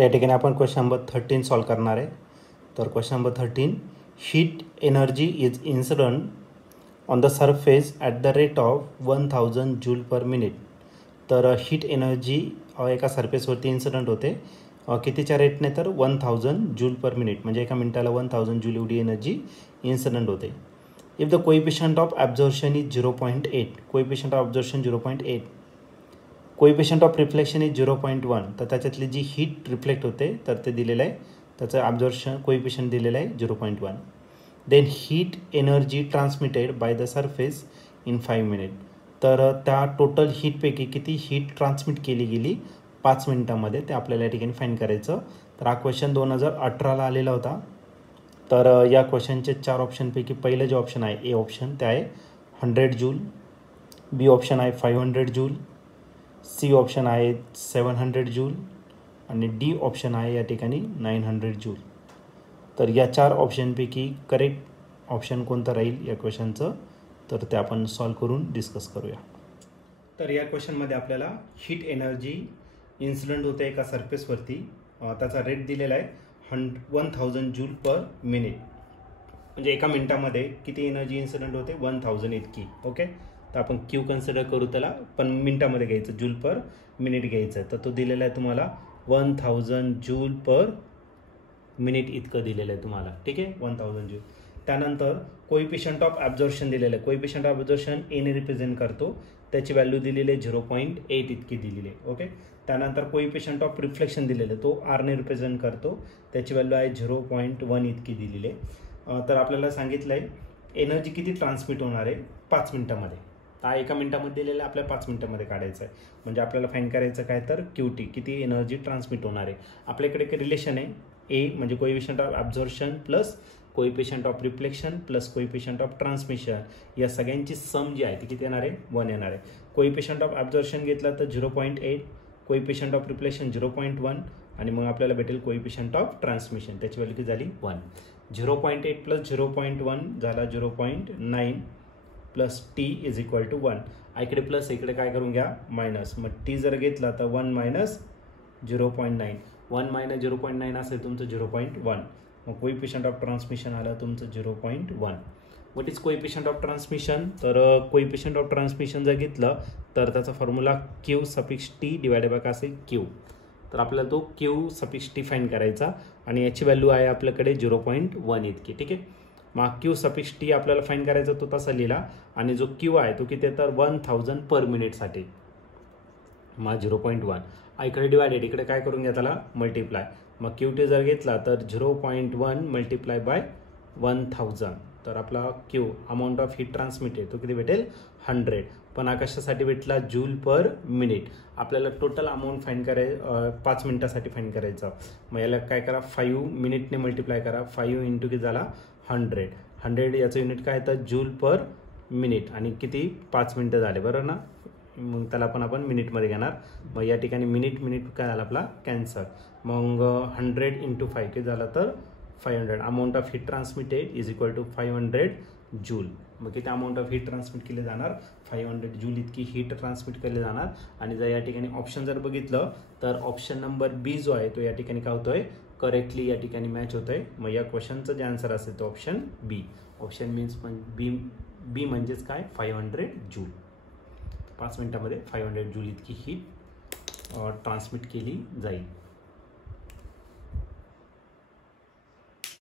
तर या ठिकाणी आपण क्वेश्चन नंबर 13 सॉल्व करणार आहे. तर question number 13, heat energy is incident on the surface at the rate of 1000 joule per minute. तर हीट एनर्जी एका सरफेसवरती इन्सिडंट होते कितीच्या रेटने, तर 1000 जूल पर मिनिट, म्हणजे एका मिनिटाला 1000 जूल एवढी एनर्जी इन्सिडंट होते. If the coefficient of absorption is 0.8, coefficient of absorption 0.8, coefficient of reflection is 0.1, तर त्याच्यातली जी हीट रिफ्लेक्ट होते तर ते दिलेलं आहे, त्याचं ॲब्झॉर्प्शन कोइफिशियंट दिलेलं आहे 0.1. Then heat energy transmitted by the surface in 5 minute, तर त्या टोटल हीटपैकी किती हीट ट्रान्समिट केली गेली 5 मिनिटांमध्ये, ते आपल्याला या ठिकाणी फाईंड करायचं. तर हा क्वेश्चन 2018ला आलेला होता. तर या क्वेश्चनचे 4 ऑप्शनपैकी पहिलं जे ऑप्शन आहे ए ऑप्शन, ते आहे 100 जूल, बी ऑप्शन आहे 500 जूल, सी ऑप्शन आहे 700 जूल आणि डी ऑप्शन आहे या ठिकाणी 900 जूल. तर या 4 ऑप्शनपैकी करेक्ट ऑप्शन कोणतं राहील या क्वेश्चनचं, तर ते आपण सॉल्व करून डिस्कस करूया. तर या क्वेश्चनमध्ये आपल्याला हीट एनर्जी इन्सिडेंट होते एका सरफेसवरती, त्याचा रेट दिलेला आहे 1000 जूल पर मिनिट, म्हणजे एका मिनिटामध्ये किती एनर्जी इन्सिडेंट होते 1000 इतकी. ओके, तर आपण क्यू कन्सिडर करू त्याला, पण मिनिटामध्ये घ्यायचं, जूल पर मिनिट घ्यायचं. तर तो दिलेला आहे तुम्हाला 1000 जूल पर मिनिट इतकं दिलेलं आहे तुम्हाला. ठीक आहे, 1000 जूल. त्यानंतर कोइफिशियंट ऑफ ॲब्झॉर्प्शन दिलेलं आहे. कोइफिशियंट ऑफ ॲब्झॉर्प्शन एने रिप्रेझेंट करतो, त्याची व्हॅल्यू दिलेली आहे 0.8 इतकी दिलेली आहे. ओके, त्यानंतर कोइफिशियंट ऑफ रिफ्लेक्शन दिलेलं आहे, तो आरने रिप्रेझेंट करतो, त्याची व्हॅल्यू आहे 0.1 इतकी दिलेली आहे. तर आपल्याला सांगितलं आहे एनर्जी किती ट्रान्समिट होणार आहे 5 मिनिटामध्ये. हा एका मिनिटामध्ये दिलेला आपल्याला 5 मिनिटामध्ये काढायचं आहे, म्हणजे आपल्याला फाईंड करायचं काय, तर क्यूटी किती एनर्जी ट्रान्समिट होणार आहे. आपल्याकडे एक रिलेशन आहे, ए म्हणजे coefficient of absorption plus coefficient of reflection plus coefficient of transmission, या सगळ्यांची सम जी आहे ती किती येणार आहे 1 येणार आहे. कोइफिशियंट ऑफ ॲब्झॉर्प्शन घेतला तर 0.8, कोइफिशियंट ऑफ रिफ्लेक्शन 0.1 आणि मग आपल्याला भेटेल कोइफिशियंट ऑफ ट्रान्समिशन, त्याची व्हॅल्यू किती झाली 1. 0.8 प्लस 0.1 झाला 0.9 plus T is equal to 1. इकडे प्लस इकडे काय करून घ्या मायनस, मग टी जर घेतला तर 1 मायनस 0.9, 1 मायनस 0.9 असेल तुमचं 0.1. मग कोइफिशियंट ऑफ ट्रान्समिशन आलं तुमचं 0.1. What is coefficient of transmission, तर कोइफिशियंट ऑफ ट्रान्समिशन जर घेतलं तर त्याचा formula Q suffix T divided by काय असेल क्यू. तर आपल्याला तो क्यू सफिक्स टी फाईंड करायचा आणि याची व्हॅल्यू आहे आपल्याकडे 0.1 इतकी. ठीक आहे, मग क्यू सफिक्स टी आपल्याला फाईंड करायचा, तो तसा लिहिला, आणि जो क्यू आहे तो किती, तर 1000 पर मिनिटसाठी मग 0.1. इकडे डिवायडेड, इकडे काय करून घ्या त्याला मल्टिप्लाय, मग क्यू टी जर घेतला तर 0.1 मल्टिप्लाय बाय 1000, तर आपला Q amount of heat transmitted तो किती भेटेल 100. पण कशासाठी भेटला, जूल पर मिनिट. आपल्याला टोटल अमाऊंट फाईंड करायचं 5 मिनिटासाठी फाईंड करायचं. मग याला काय करा 5 मिनिटने मल्टिप्लाय करा, 5 इंटू किती झाला 100. 100 याचं युनिट काय तर जूल पर मिनिट, आणि किती 5 मिनिटं झाले बरोबर ना, मग त्याला पण आपण मिनिटमध्ये घेणार. मग या ठिकाणी मिनिट काय झाला आपला कॅन्सर. मग 100 इंटू 5 किती झाला तर 500. Amount of heat transmitted is equal to 500 joule. मग किती अमाऊंट ऑफ हीट ट्रान्समिट केले जाणार 500 जूल इतकी हीट ट्रान्समिट केले जाणार. आणि जर या ठिकाणी ऑप्शन जर बघितलं तर ऑप्शन नंबर बी जो आहे तो या ठिकाणी काय होतोय करेक्टली या ठिकाणी मॅच होतोय. मग या क्वेश्चनचं जे आन्सर असेल तो ऑप्शन बी. ऑप्शन मीन्स बी म्हणजेच काय 500 जूल. 5 मिनिटामध्ये 500 जूल इतकी हीट ट्रान्समिट केली जाईल.